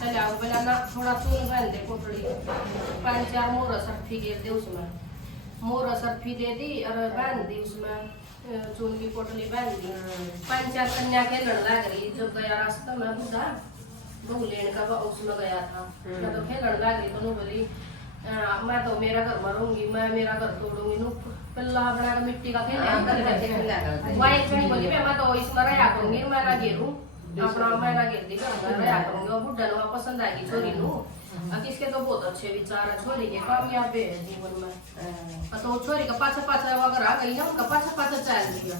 चले आओ बोला ना थोड़ा चून बन दे पोटली 5-4 मोर सर्फी गिर दे उसमें मोर सर्फी दे दी और बांध दी उसमें चून की पोटली बांध दी 5-4 कन्या के लड़ लग रही जब गया रास्ता में बुधा बहु लेन का उसमें गया था मैं तो खेलने लग गई तो बोली मैं तो मेरा घर मरूंगी मैं मेरा घर तोड़ूंगी नू पल्ला बना के मिट्टी का खेल वाइट जनी बोली मैं तो इसमें रहा करूंगी मैं ना घेरूं अपना मैं ना घेर दी रहा करूंगी और बुढ़ा नु पसंद आएगी छोरी नु किसके तो बहुत अच्छे विचार है छोरी के कामयाब है जीवन में तो छोरी का पाछा अगर आ गई ना उनका पाछा चल दिया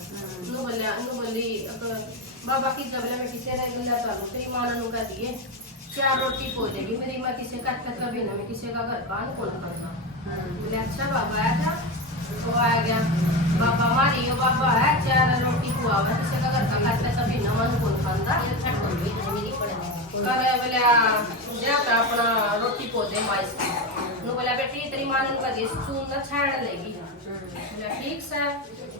नु बोली बाबा की जबले में किसी ने गला चालू तेरी मां ने कह दिए 4 रोटी पोलेगी मेरी माँ किसी का कभी ना मैं किसी का घर कान कौन करता बोले अच्छा बाबा आया तो आ गया बाबा हमारी यो बाबा है 4 रोटी खुआ हुआ किसी का घर का कभी ना मन कौन खांदा करे बोले जाता अपना रोटी पोते माइस नु बोला बेटी तेरी मां ने कह दिए चून ना छाड़ लेगी बोला ठीक से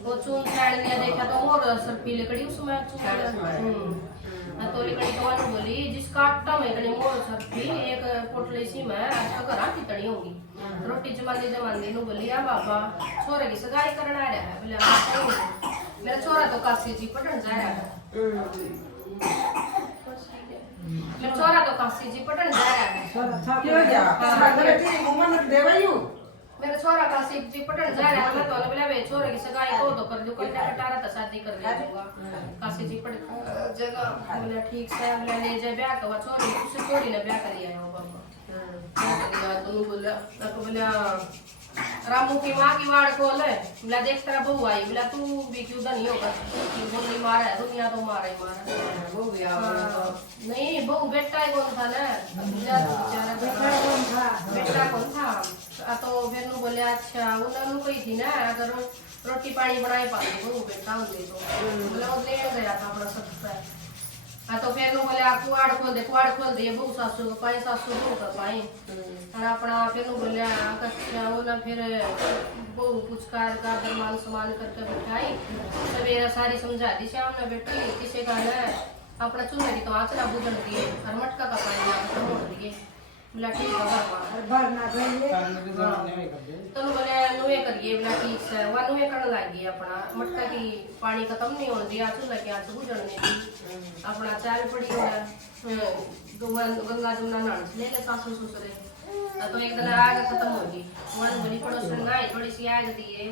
वो चून छाड़ लिया देखा तो मोर सर पीले कड़ी उसमें चून तो लिखनी तो बोली जिसका आटा में कड़ी मोर सर्फी एक पोटली सी में अच्छा करा कितनी होगी रोटी जमाने नु बोली आ बाबा छोरे की सगाई करना आ रहा है बोले मेरा छोरा तो काशी जी पटन जा रहा है मेरा छोरा तो काशी जी पटन जा रहा है क्यों जा बेटी मम्मा ने देवायू मेरा छोरा काशी जी पटन जा रहा है मैं तो बोले बे छोरे की सगाई को तो कर दो कोई कटारा तो शादी कर दूंगा काशी जी पटन जगह बोले ठीक से बोले ले जा ब्याह का छोरी उसे छोरी ने ब्याह कर लिया है वो बाबा तो बोले रामू की माँ की वाड़ खोले बोला देख तेरा बहू आई बोला तू भी क्यों नहीं होगा बोली मारा है दुनिया तो मारा ही मारा वो भी आ नहीं बहू बेटा ही कौन था ना बेटा कौन था तो फिर नु बोले अच्छा उन्होंने कही थी ना अगर रोटी पानी बनाए पाते बहू बेटा होंगे तो बोला वो ले गया था अपना सब तो फिर नु बोले कुआड़ खोल दे बहू सासू को पाई सासू बहू का पाई और अपना फिर नु बोले अच्छा वो ना फिर बहू कुछ का मान सम्मान करके बैठाई सवेरा सारी समझा दी शाम ने बेटी किसी का ना अपना चूल्हे की तो आँच ना बुझन दिए और मटका का पानी मोड़ दिए बोला ठीक है तो बोले नुए करिए बोला ठीक से वह नुए करने लगी अपना मटका की पानी खत्म नहीं होने दिया चूल्हे की आँच बुझन नहीं दी अपना चाय पड़ी गंगा जमुना नहाने से लेके सासू ससुरे तो एक दिन आग खत्म होगी वन बोली पड़ोस में ना थोड़ी सी आग दिए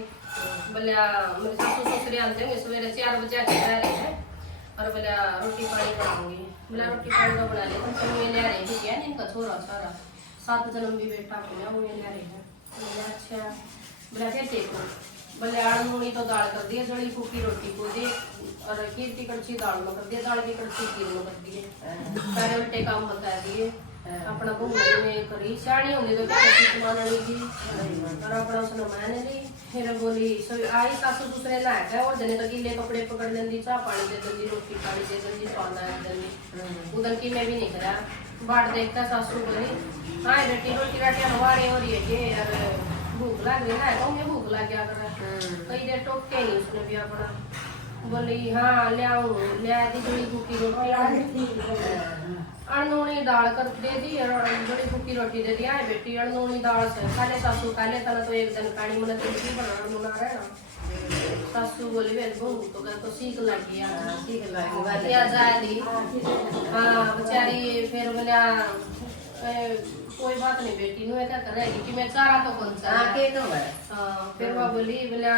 बोले मेरे सासू ससुरे आते होंगे सवेरे 4 बजे आके रह रहे हैं और बोला रोटी पानी बनाऊंगी बोला रोटी पानी तो बना ले तो मैं ले रही थी क्या इनका छोरा सारा 7 जन्म भी बेटा बोला वो ले रही है बोला अच्छा बोला फिर देखो बोले आलू तो दाल कर दिए जड़ी फूकी रोटी को दे और खीर की कड़छी दाल में कर दिए दाल की कड़छी खीर में कर दिए सारे उल्टे काम बता दिए अपना बहू ने करी सियाणी होंगी तो क्या माननी थी और अपना उसने मैंने ली फिर बोली आई सासू दूसरे ना है और जने तो गिले कपड़े पकड़ लेंदी चाह पानी दे देंदी रोटी पानी दे देंदी स्वादा दे देंदी उधर की मैं भी नहीं करा बाट देखता सासू बोली हाँ बेटी रोटी राटियां हमारे हो रही है ये और भूख लग रही ना तो भूख लग गया कर कई देर टोके नहीं उसने भी अपना बोली हाँ ले दी बड़ी फूकी रोटी अणनूनी दाल कर दे दी और बड़ी फूकी रोटी दे दी आए बेटी अणनूनी दाल से खाले सासू खाले तना तो एक दिन पानी मन तो बना रहे ना सासू बोली वे बहू तो सीख लगी हाँ बेचारी फिर बोला कोई बात नहीं बेटी नु क्या करेगी कि मैं चारा तो कौन सा के तो फिर वो बोली बोला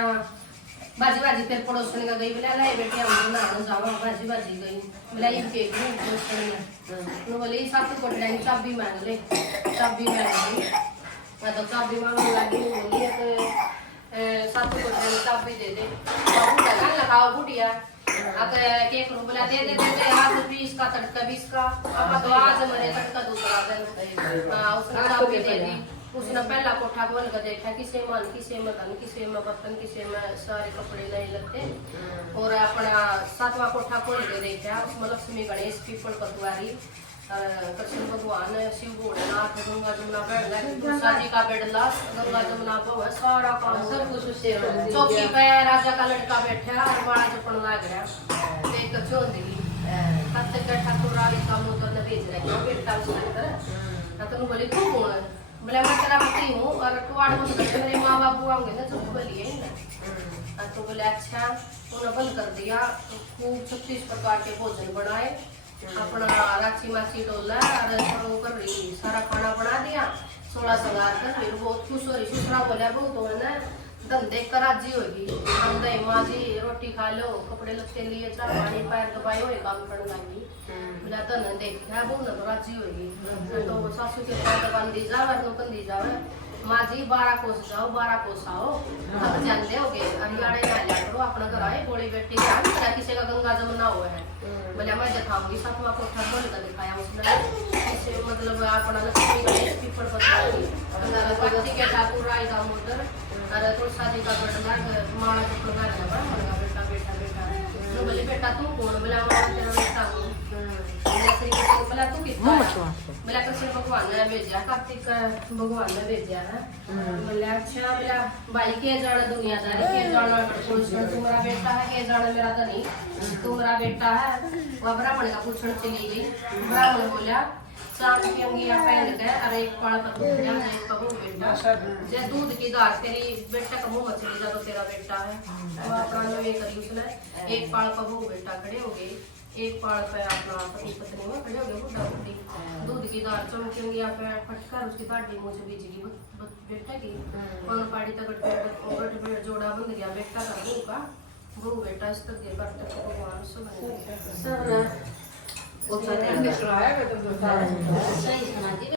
बाजी फिर पड़ोसन का गई बोला लाई बेटी हम ना जावा बाजी गई बोला ये के पड़ोसन नु बोली सासू को लाइन चाबी मांग ले चाबी मांग ली मैं तो चाबी मांगने लगी बोली तो सासू को लाइन चाबी दे दे बाबू लगा लगाओ बुढ़िया अगर केक बोला दे आज 20 का तड़का 20 का अब तो आज मेरे तड़का दूसरा दिन उसने चाबी दे दी उसने पहला कोठा खोल कर देखा किसे मन किसे मदन किसे में बर्तन किसे में सारे कपड़े नहीं लगते और अपना 7वां कोठा खोल के देखा उसमें लक्ष्मी गणेश पीपल पतवारी कृष्ण भगवान शिव भोलेनाथ गंगा जमुना बेड शादी का बेडला गंगा जमुना को सारा काम सब कुछ उससे चौकी पे राजा का लड़का बैठा और बड़ा चपन लग गया देख क्यों दिली ठाकुर रावी का मुंह तो भेज रहे बेटा उसके अंदर तो बोली तू कौन है? बोले मैं तेरा पति हूँ और टुवाड़ बंद करके मेरे माँ बाप आऊंगे ना तो बोलिए ना। तो बोले अच्छा। उन्होंने बंद कर दिया। खूब 36 प्रकार के भोजन बनाए, अपना राची माची डोला और वो कर रही सारा खाना बना दिया, 16 श्रृंगार कर रही। बहुत खुश हो रही। ससुरा बोला बहुत हो ना धन देख कर राजी होगी, हम दही माँ जी रोटी खा लो, कपड़े लत्ते लिए, चार पानी पैर दबाए हुए काम करने लगी। बोला धन देखा वो न राजी होगी। तो सासू के पैर दबान दी जाओ और नौकन दी जाओ, माँ जी 12 कोस जाओ 12 कोस आओ, थक जाते हो गए हरियाणे ना लिया करो, अपना घर आए बोली बेटी का किसी का गंगा जमुना हुआ है। बोले मैं दिखाऊंगी सातवां कोठा बोल कर दिखाया उसने, मतलब अपना लक्ष्मी गणेश पीपल पत्ती के ठाकुर राय दामोदर अरे तुलसा जी का बेटा माला के प्रकार है मरगा बेटा बेटा बेटा। तो बोले बेटा तू कौन? बोला मैं तेरा बेटा हूँ। बोला तू कितना? बोला कृष्ण भगवान ने भेजा, कार्तिक भगवान ने भेजा है। बोला अच्छा। बोला भाई के जाना दुनियादारी के जाना पूछण तू मेरा बेटा है, के जाना मेरा धनी तू मेरा बेटा है। वह ब्राह्मण का पूछण चली गई। ब्राह्मण बोला चांद की अंगिया पहन के अरे एक पाल का दूध दिया एक कबू बेटा जे दूध की दार तेरी बेटा का मुंह मछली जा तो तेरा बेटा है। वो अपना ये करी उसने एक पाल कबू बेटा खड़े हो गए, एक पाल पे अपना पति पत्नी में खड़े हो गए। बुढ़ा बुढ़ी दूध की दार चमकी अंगिया पे फटकर उसकी दाढ़ी मुंह से बीजेगी बेटा की और पाड़ी तक जोड़ा बंद गया बेटा का मुंह का बहू बेटा इस तक करते भगवान सब वो सही